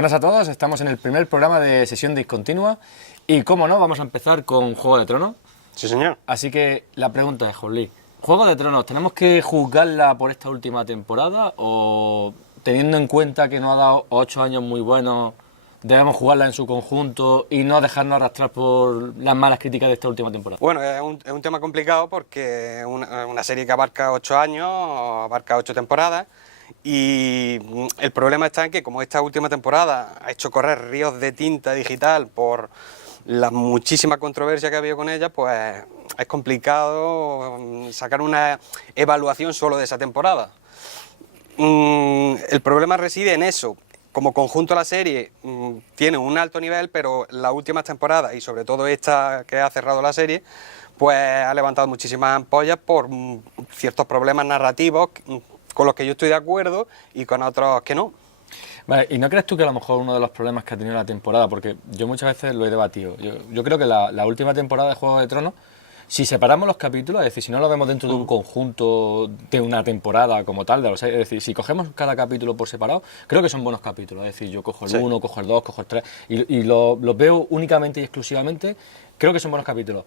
Buenas a todos, estamos en el primer programa de Sesión Discontinua y, como no, vamos a empezar con Juego de Tronos. Sí, señor. Así que la pregunta es, Jolí, ¿Juego de Tronos tenemos que juzgarla por esta última temporada o, teniendo en cuenta que nos ha dado 8 años muy buenos, debemos jugarla en su conjunto y no dejarnos arrastrar por las malas críticas de esta última temporada? Bueno, es un tema complicado porque es una serie que abarca 8 años, abarca 8 temporadas, y el problema está en que, como esta última temporada ha hecho correr ríos de tinta digital por la muchísima controversia que ha habido con ella, pues es complicado sacar una evaluación solo de esa temporada. El problema reside en eso. Como conjunto la serie tiene un alto nivel, pero las últimas temporadas, y sobre todo esta que ha cerrado la serie, pues ha levantado muchísimas ampollas por ciertos problemas narrativos con los que yo estoy de acuerdo y con otros que no. Vale, ¿y no crees tú que a lo mejor uno de los problemas que ha tenido la temporada, porque yo muchas veces lo he debatido, yo creo que la última temporada de Juego de Tronos, si separamos los capítulos, es decir, si no lo vemos dentro de un conjunto de una temporada como tal, es decir, si cogemos cada capítulo por separado, creo que son buenos capítulos. Es decir, yo cojo el 1, cojo el 2, cojo el 3 y los veo únicamente y exclusivamente, creo que son buenos capítulos.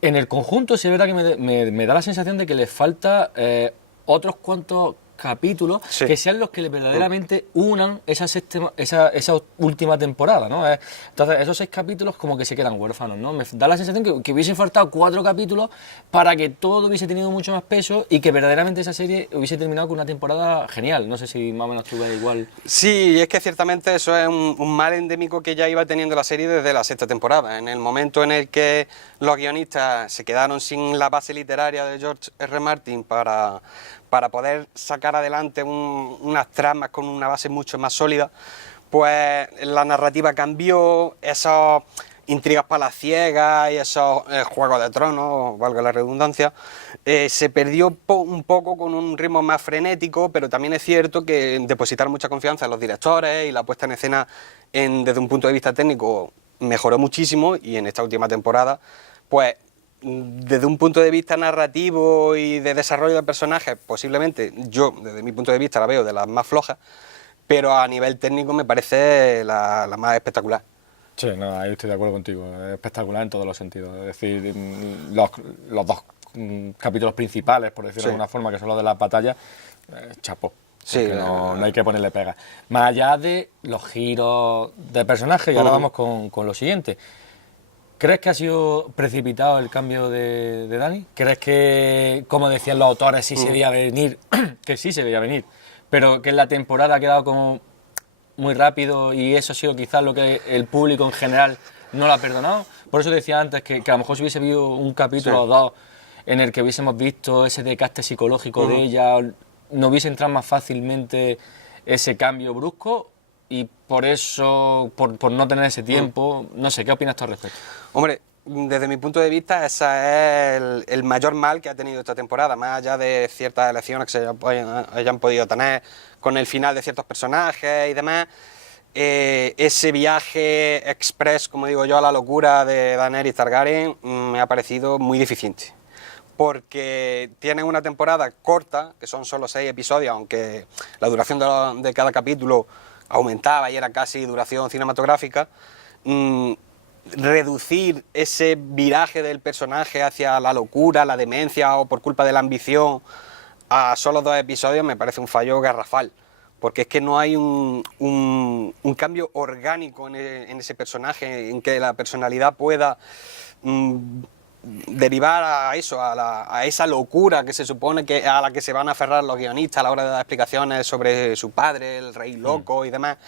En el conjunto sí es verdad que me da la sensación de que les falta otros cuantos capítulos que sean los que verdaderamente unan esa última temporada, ¿no? Entonces, esos 6 capítulos como que se quedan huérfanos, ¿no? Me da la sensación que hubiese faltado 4 capítulos para que todo hubiese tenido mucho más peso y que verdaderamente esa serie hubiese terminado con una temporada genial. No sé si más o menos tú ves igual. Sí, y es que ciertamente eso es un mal endémico que ya iba teniendo la serie desde la 6ª temporada. En el momento en el que los guionistas se quedaron sin la base literaria de George R. Martin para poder sacar adelante unas tramas con una base mucho más sólida, pues la narrativa cambió, esas intrigas palaciegas y esos juegos de tronos, valga la redundancia, se perdió un poco con un ritmo más frenético, pero también es cierto que depositar mucha confianza en los directores y la puesta en escena desde un punto de vista técnico mejoró muchísimo, y en esta última temporada, pues desde un punto de vista narrativo y de desarrollo de personajes, posiblemente yo, desde mi punto de vista, la veo de las más flojas, pero a nivel técnico me parece la más espectacular. Sí, no, ahí estoy de acuerdo contigo, es espectacular en todos los sentidos. Es decir, los 2 capítulos principales, por decirlo de alguna forma, que son los de las batallas, chapó. Sí, no hay que ponerle pega. Más allá de los giros de personajes, y ahora vamos con lo siguiente. ¿Crees que ha sido precipitado el cambio de Dany? ¿Crees que, como decían los autores, sí se veía venir, que sí se veía venir, pero que en la temporada ha quedado como muy rápido y eso ha sido quizás lo que el público en general no lo ha perdonado? Por eso decía antes que a lo mejor si hubiese habido un capítulo o 2 en el que hubiésemos visto ese desgaste psicológico de ella, no hubiese entrado más fácilmente ese cambio brusco. Y por eso, por no tener ese tiempo, no sé, ¿qué opinas tú al respecto? Hombre, desde mi punto de vista, ese es el mayor mal que ha tenido esta temporada, más allá de ciertas elecciones que se hayan podido tener con el final de ciertos personajes y demás. Ese viaje express, como digo yo, a la locura de Daenerys Targaryen me ha parecido muy deficiente. Porque tienen una temporada corta, que son solo 6 episodios, aunque la duración de cada capítulo aumentaba y era casi duración cinematográfica. Reducir ese viraje del personaje hacia la locura, la demencia o por culpa de la ambición a solo 2 episodios me parece un fallo garrafal, porque es que no hay un cambio orgánico en ese personaje, en que la personalidad pueda derivar a eso, a esa locura que se supone que a la que se van a aferrar los guionistas a la hora de dar explicaciones sobre su padre, el rey loco y demás.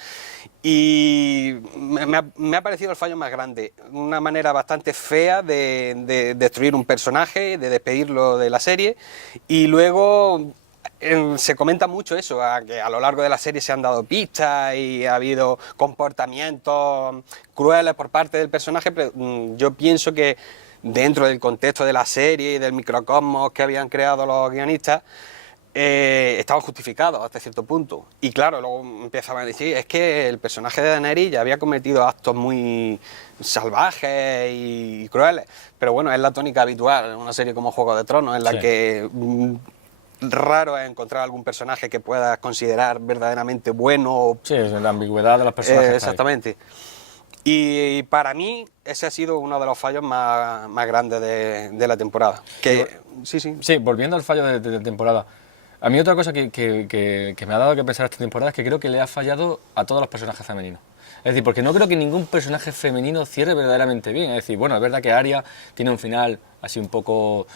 Y me ha parecido el fallo más grande, una manera bastante fea de destruir un personaje, de despedirlo de la serie. Y luego se comenta mucho eso, que a lo largo de la serie se han dado pistas y ha habido comportamientos crueles por parte del personaje, pero yo pienso que dentro del contexto de la serie y del microcosmos que habían creado los guionistas, estaban justificados hasta cierto punto. Y claro, luego empezaban a decir, es que el personaje de Daenerys ya había cometido actos muy salvajes y crueles. Pero bueno, es la tónica habitual en una serie como Juego de Tronos, en la que raro encontrar algún personaje que puedas considerar verdaderamente bueno. Sí, es la ambigüedad de los personajes. Exactamente. Y para mí ese ha sido uno de los fallos más grandes de la temporada. Sí, volviendo al fallo de temporada. A mí otra cosa que me ha dado que pensar esta temporada es que creo que le ha fallado a todos los personajes femeninos. Es decir, porque no creo que ningún personaje femenino cierre verdaderamente bien. Es decir, bueno, es verdad que Arya tiene un final así un poco...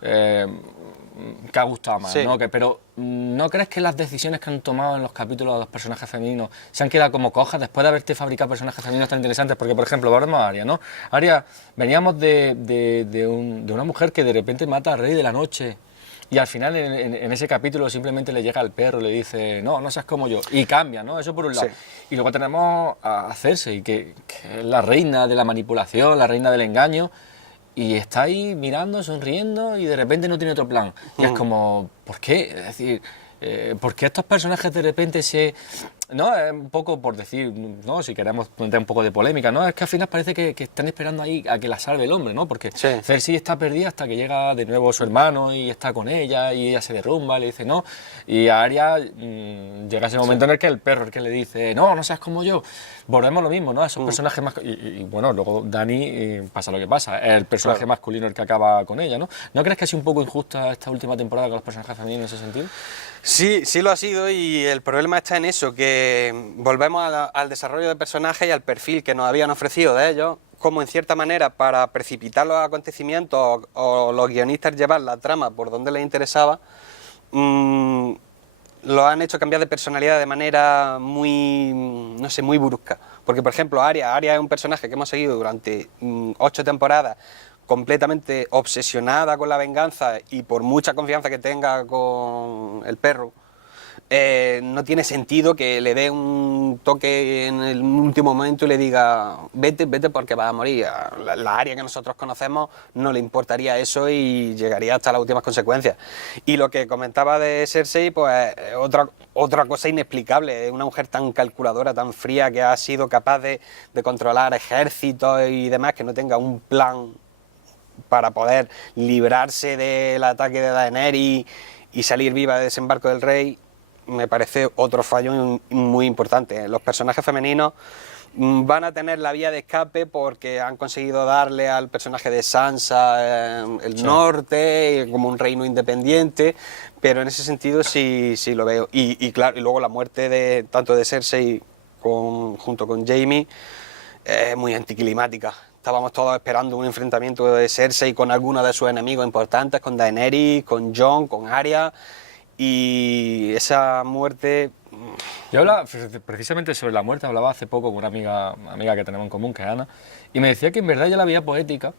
que ha gustado más, sí. ¿no? Pero ¿no crees que las decisiones que han tomado en los capítulos los personajes femeninos se han quedado como cojas después de haberte fabricado personajes femeninos tan interesantes? Porque, por ejemplo, volvemos a Arya, ¿no? Arya, veníamos de una mujer que de repente mata al rey de la noche y al final en ese capítulo simplemente le llega al perro y le dice, no seas como yo, y cambia, ¿no? Eso por un lado. Sí. Y luego tenemos a Cersei, que es la reina de la manipulación, la reina del engaño, y está ahí mirando, sonriendo y de repente no tiene otro plan. Y es como, ¿por qué? Es decir, ¿por qué estos personajes de repente se... No, es un poco por decir, no, si queremos meter un poco de polémica, ¿no? Es que al final parece que están esperando ahí a que la salve el hombre, ¿no? Porque sí. Cersei está perdida hasta que llega de nuevo su hermano y está con ella y ella se derrumba, le dice no. Y a Arya llega ese momento en el que el perro, el que le dice, no seas como yo. Volvemos lo mismo, ¿no? A esos personajes más... Y bueno, luego Dany pasa lo que pasa, es el personaje masculino el que acaba con ella, ¿no? ¿No crees que ha sido un poco injusta esta última temporada con los personajes femeninos en ese sentido? Sí lo ha sido, y el problema está en eso, que volvemos al desarrollo de personajes y al perfil que nos habían ofrecido de ellos, como en cierta manera para precipitar los acontecimientos o los guionistas llevar la trama por donde les interesaba, lo han hecho cambiar de personalidad de manera muy, no sé, muy brusca. Porque, por ejemplo, Arya es un personaje que hemos seguido durante 8 temporadas, completamente obsesionada con la venganza, y por mucha confianza que tenga con el perro, no tiene sentido que le dé un toque en el último momento y le diga vete porque vas a morir. La Arya que nosotros conocemos no le importaría eso y llegaría hasta las últimas consecuencias. Y lo que comentaba de Cersei, pues otra cosa inexplicable, una mujer tan calculadora, tan fría, que ha sido capaz de controlar ejércitos y demás, que no tenga un plan para poder librarse del ataque de Daenerys y salir viva del desembarco del rey. Me parece otro fallo muy importante. Los personajes femeninos van a tener la vía de escape porque han conseguido darle al personaje de Sansa el norte, como un reino independiente, pero en ese sentido sí lo veo. Y claro, y luego la muerte tanto de Cersei junto con Jaime es muy anticlimática. Estábamos todos esperando un enfrentamiento de Cersei con alguno de sus enemigos importantes, con Daenerys, con Jon, con Arya, y esa muerte... Yo hablaba precisamente sobre la muerte, hablaba hace poco con una amiga que tenemos en común, que es Ana, y me decía que en verdad yo la veía poética,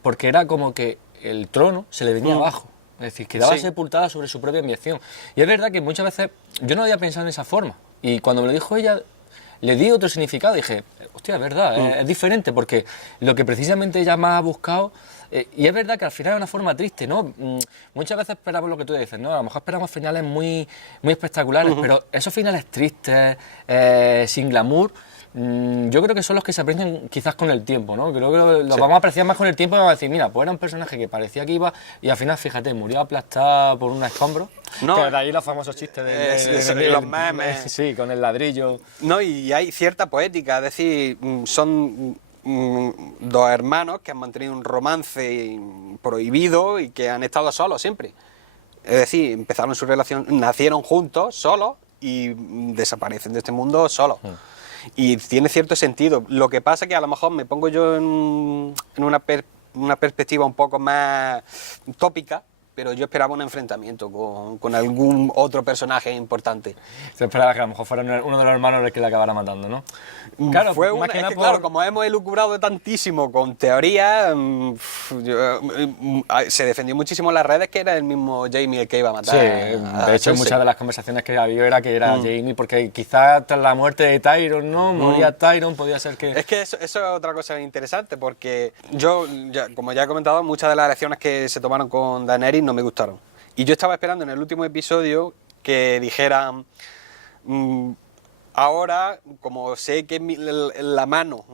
porque era como que el trono se le venía abajo, es decir, quedaba sepultada sobre su propia ambición. Y es verdad que muchas veces yo no había pensado en esa forma, y cuando me lo dijo ella, le di otro significado y dije, hostia, es verdad, es diferente, porque lo que precisamente ella más ha buscado, y es verdad que al final es una forma triste, ¿no? Muchas veces esperamos lo que tú dices, ¿no? A lo mejor esperamos finales muy espectaculares, pero esos finales tristes, sin glamour, yo creo que son los que se aprecian quizás con el tiempo, ¿no? Creo que los vamos a apreciar más con el tiempo y vamos a decir, mira, pues era un personaje que parecía que iba y al final, fíjate, murió aplastado por un escombro. No, que de ahí los famosos chistes de los memes. Sí, con el ladrillo. No, y hay cierta poética, es decir, son dos hermanos que han mantenido un romance prohibido y que han estado solos siempre. Es decir, empezaron su relación, nacieron juntos, solos, y desaparecen de este mundo solos. Y tiene cierto sentido. Lo que pasa es que a lo mejor me pongo yo en una perspectiva un poco más tópica, pero yo esperaba un enfrentamiento con algún otro personaje importante. Se esperaba que a lo mejor fuera uno de los hermanos el que la acabara matando, ¿no? Claro, claro, como hemos elucubrado tantísimo con teorías, se defendió muchísimo en las redes que era el mismo Jaime el que iba a matar. Sí, de hecho muchas de las conversaciones que había era que era Jaime, porque quizás tras la muerte de Tyrion, ¿no? Moría Tyrion, podía ser que... Es que eso es otra cosa interesante, porque yo, como ya he comentado, muchas de las elecciones que se tomaron con Daenerys no me gustaron. Y yo estaba esperando en el último episodio que dijeran... ahora, como sé que la mano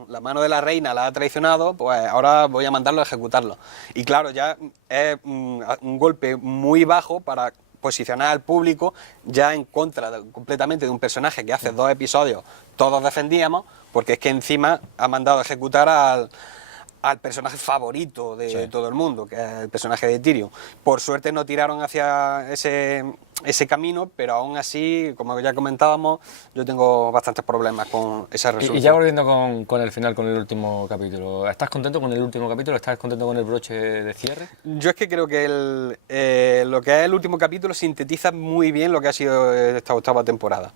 de la reina la ha traicionado, pues ahora voy a mandarlo a ejecutarlo. Y claro, ya es un golpe muy bajo para posicionar al público ya en contra completamente de un personaje que hace 2 episodios todos defendíamos, porque es que encima ha mandado a ejecutar al personaje favorito de todo el mundo, que es el personaje de Tyrion. Por suerte no tiraron hacia ese camino, pero aún así, como ya comentábamos, yo tengo bastantes problemas con esa resolución. Y ya volviendo con el final, con el último capítulo, ¿estás contento con el último capítulo? ¿Estás contento con el broche de cierre? Yo es que creo que lo que es el último capítulo sintetiza muy bien lo que ha sido esta 8ª temporada.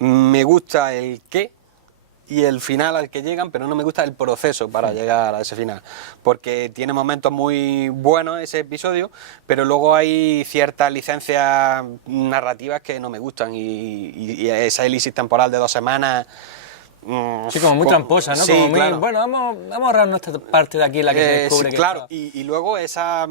Me gusta el qué y el final al que llegan, pero no me gusta el proceso para llegar a ese final, porque tiene momentos muy buenos ese episodio, pero luego hay ciertas licencias narrativas que no me gustan y esa elipsis temporal de 2 semanas... Sí, como muy tramposa, ¿no? Sí, como muy, claro. bueno, vamos a ahorrarnos esta parte de aquí en la que se descubre sí, que claro, está... y luego esa...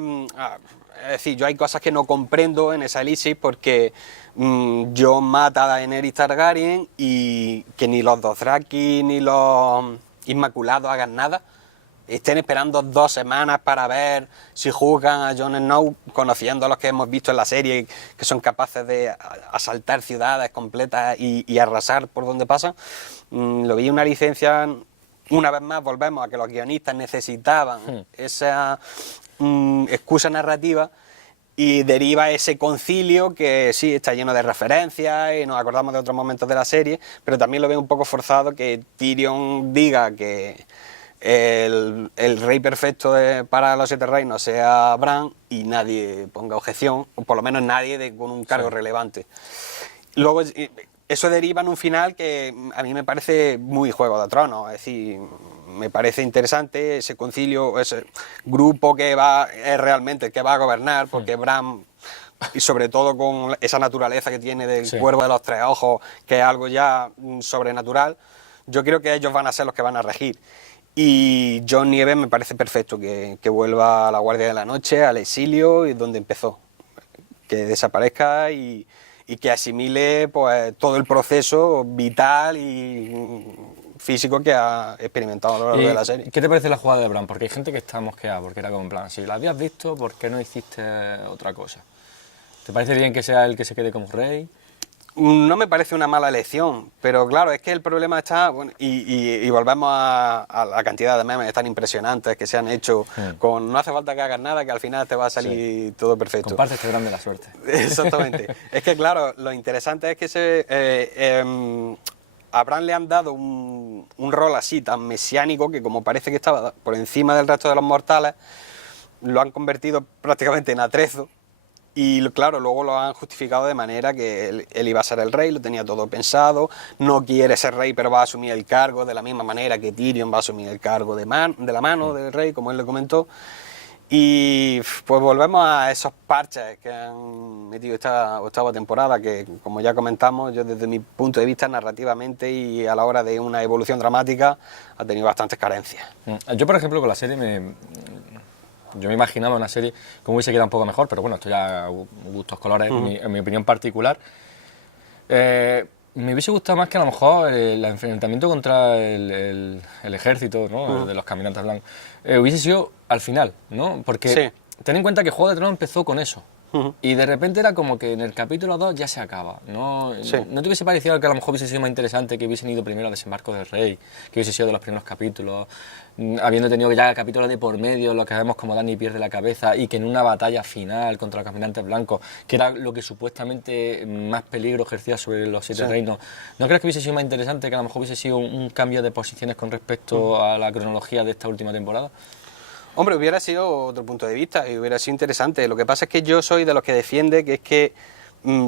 es decir, yo hay cosas que no comprendo en esa elipsis porque Jon mata a Daenerys Targaryen y que ni los Dothraki ni los Inmaculados hagan nada. Estén esperando 2 semanas para ver si juzgan a Jon Snow, conociendo a los que hemos visto en la serie, que son capaces de asaltar ciudades completas y arrasar por donde pasan. Lo vi una licencia... Una vez más volvemos a que los guionistas necesitaban esa excusa narrativa y deriva ese concilio que sí está lleno de referencias y nos acordamos de otros momentos de la serie, pero también lo veo un poco forzado que Tyrion diga que el rey perfecto para los 7 reinos sea Bran y nadie ponga objeción, o por lo menos nadie con un cargo relevante. Luego eso deriva en un final que a mí me parece muy Juego de Tronos, es decir, me parece interesante ese concilio, ese grupo que es realmente el que va a gobernar, porque Bran, y sobre todo con esa naturaleza que tiene del cuervo de los 3 ojos, que es algo ya sobrenatural, yo creo que ellos van a ser los que van a regir. Y Jon Nieve me parece perfecto que vuelva a la Guardia de la Noche, al exilio, y donde empezó, que desaparezca y que asimile pues todo el proceso vital y físico que ha experimentado a lo largo de la serie. ¿Qué te parece la jugada de Bran? Porque hay gente que está mosqueada, porque era como en plan, si la habías visto, ¿por qué no hiciste otra cosa? ¿Te parece bien que sea el que se quede como rey? No me parece una mala elección, pero claro, es que el problema está, bueno, y volvemos a la cantidad de memes tan impresionantes que se han hecho con no hace falta que hagas nada, que al final te va a salir todo perfecto. Comparte este grande la suerte. Exactamente. Es que claro, lo interesante es que a Bran le han dado un rol así tan mesiánico que como parece que estaba por encima del resto de los mortales, lo han convertido prácticamente en atrezo. Y claro, luego lo han justificado de manera que él iba a ser el rey, lo tenía todo pensado, no quiere ser rey pero va a asumir el cargo de la misma manera que Tyrion va a asumir el cargo de la mano del rey, como él le comentó. Y pues volvemos a esos parches que han metido esta 8ª temporada, que como ya comentamos, yo desde mi punto de vista narrativamente y a la hora de una evolución dramática ha tenido bastantes carencias. Yo por ejemplo con la serie yo me imaginaba una serie como hubiese quedado un poco mejor, pero bueno, esto ya gustos colores, en mi opinión particular. Me hubiese gustado más que a lo mejor el enfrentamiento contra el ejército, ¿no? De los caminantes blancos hubiese sido al final, ¿no? Porque ten en cuenta que Juego de Tronos empezó con eso. Y de repente era como que en el capítulo 2 ya se acaba. ¿No te hubiese parecido que a lo mejor hubiese sido más interesante que hubiesen ido primero al desembarco del rey, que hubiese sido de los primeros capítulos, habiendo tenido ya capítulos de por medio, los que vemos como Dany pierde la cabeza y que en una batalla final contra los caminantes blancos, que era lo que supuestamente más peligro ejercía sobre los 7 reinos, ¿no crees que hubiese sido más interesante que a lo mejor hubiese sido un cambio de posiciones con respecto a la cronología de esta última temporada? Hombre, hubiera sido otro punto de vista y hubiera sido interesante. Lo que pasa es que yo soy de los que defiende que es que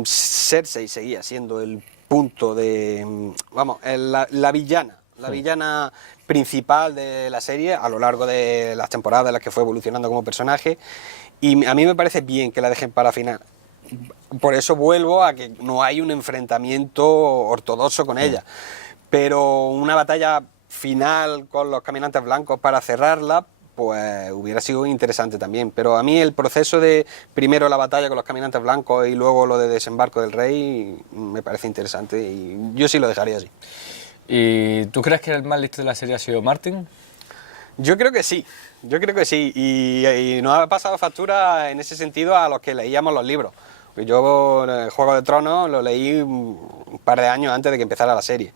Cersei seguía siendo el punto de... la villana. La villana principal de la serie a lo largo de las temporadas en las que fue evolucionando como personaje. Y a mí me parece bien que la dejen para final. Por eso vuelvo a que no hay un enfrentamiento ortodoxo con ella. Pero una batalla final con los caminantes blancos para cerrarla, pues hubiera sido interesante también. Pero a mí el proceso de primero la batalla con los caminantes blancos y luego lo de desembarco del rey me parece interesante y yo sí lo dejaría así. ¿Y tú crees que el más listo de la serie ha sido Martin? Yo creo que sí, y nos ha pasado factura en ese sentido a los que leíamos los libros. Yo Juego de Tronos lo leí un par de años antes de que empezara la serie.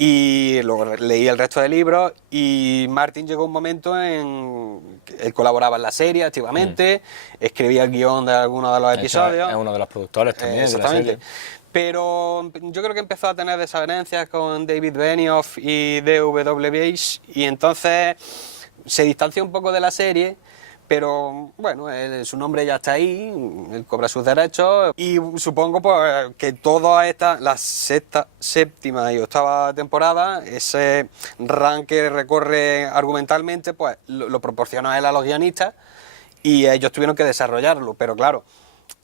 Y luego leí el resto de libros y Martin llegó un momento en que él colaboraba en la serie activamente, escribía el guión de algunos de los episodios. Es uno de los productores también Exactamente. de la serie. Pero yo creo que empezó a tener desavenencias con David Benioff y D.W. Weiss y entonces se distanció un poco de la serie. Pero bueno, su nombre ya está ahí, él cobra sus derechos y supongo pues, que toda esta, la sexta, séptima y octava temporada, ese run que recorre argumentalmente, pues lo proporciona él a los guionistas y ellos tuvieron que desarrollarlo. Pero claro,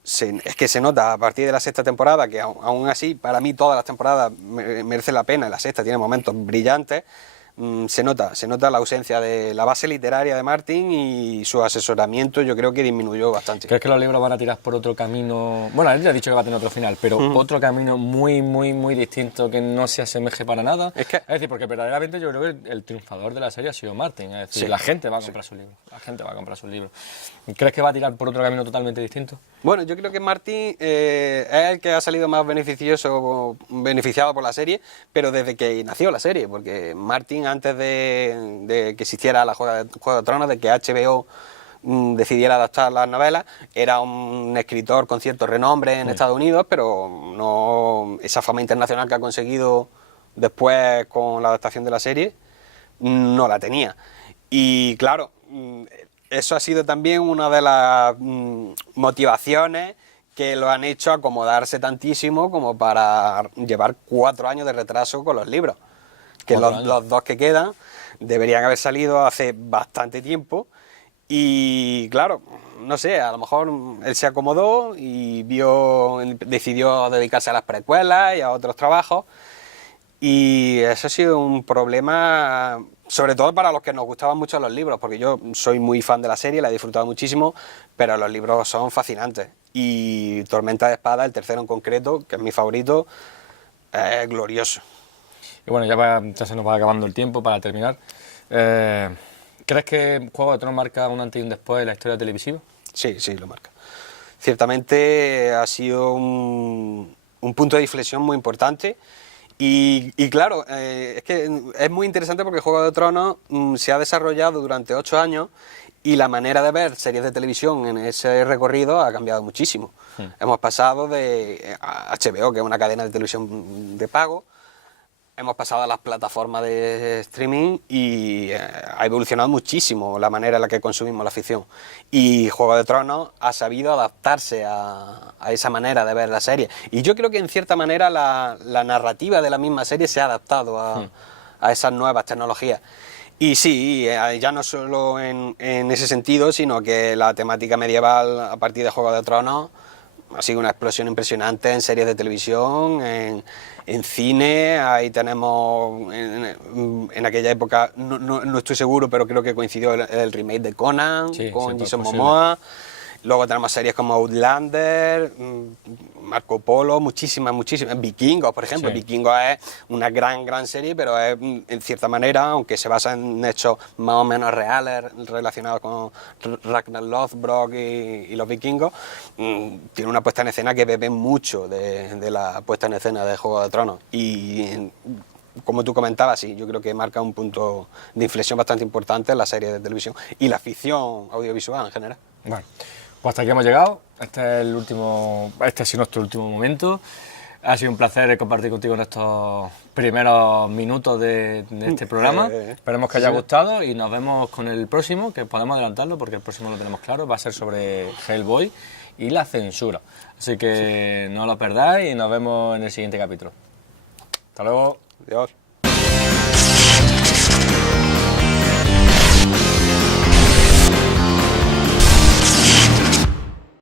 es que se nota a partir de la sexta temporada, que aún así, para mí todas las temporadas merecen la pena, la sexta tiene momentos brillantes. Se nota la ausencia de la base literaria de Martin y su asesoramiento yo creo que disminuyó bastante. ¿Crees que los libros van a tirar por otro camino? Bueno, él ya ha dicho que va a tener otro final, pero otro camino muy distinto que no se asemeje para nada. Es decir, porque verdaderamente yo creo que el triunfador de la serie ha sido Martin. Es decir, la gente va a comprar su libro. La gente va a comprar sus libros. ¿Crees que va a tirar por otro camino totalmente distinto? Bueno, yo creo que Martin es el que ha salido más beneficiado por la serie, pero desde que nació la serie, porque Martin antes de que existiera la Juego de Tronos, de que HBO decidiera adaptar las novelas, era un escritor con cierto renombre en Estados Unidos, pero no esa fama internacional que ha conseguido después con la adaptación de la serie, no la tenía. Y claro, eso ha sido también una de las motivaciones que lo han hecho acomodarse tantísimo como para llevar 4 años de retraso con los libros. Que los 2 que quedan deberían haber salido hace bastante tiempo y claro, no sé, a lo mejor él se acomodó y decidió dedicarse a las precuelas y a otros trabajos y eso ha sido un problema, sobre todo para los que nos gustaban mucho los libros, porque yo soy muy fan de la serie, la he disfrutado muchísimo, pero los libros son fascinantes y Tormenta de Espada, el tercero en concreto, que es mi favorito, es glorioso. Y bueno, ya se nos va acabando el tiempo para terminar. ¿Crees que Juego de Tronos marca un antes y un después en la historia televisiva? Sí, lo marca. Ciertamente ha sido un punto de inflexión muy importante y claro, es que es muy interesante porque Juego de Tronos se ha desarrollado durante 8 años y la manera de ver series de televisión en ese recorrido ha cambiado muchísimo. Hemos pasado de HBO, que es una cadena de televisión de pago, hemos pasado a las plataformas de streaming y ha evolucionado muchísimo la manera en la que consumimos la ficción. Y Juego de Tronos ha sabido adaptarse a esa manera de ver la serie. Y yo creo que en cierta manera la narrativa de la misma serie se ha adaptado a esas nuevas tecnologías. Y sí, ya no solo en ese sentido, sino que la temática medieval a partir de Juego de Tronos ha sido una explosión impresionante en series de televisión, en cine. Ahí tenemos, en aquella época, no estoy seguro, pero creo que coincidió el remake de Conan, con Jason Momoa. Luego tenemos series como Outlander, Marco Polo, muchísimas. Vikingos, por ejemplo. Sí. Vikingos es una gran serie, pero es, en cierta manera, aunque se basa en hechos más o menos reales relacionados con Ragnar Lothbrok y los vikingos, tiene una puesta en escena que bebe mucho de la puesta en escena de Juego de Tronos. Y como tú comentabas, sí, yo creo que marca un punto de inflexión bastante importante en la serie de televisión y la ficción audiovisual en general. Bueno. Pues hasta aquí hemos llegado. Este ha sido nuestro último momento. Ha sido un placer compartir contigo en estos primeros minutos de este programa. Esperemos que haya gustado y nos vemos con el próximo, que podemos adelantarlo porque el próximo lo tenemos claro. Va a ser sobre Hellboy y la censura. Así que no lo perdáis y nos vemos en el siguiente capítulo. Hasta luego. Adiós.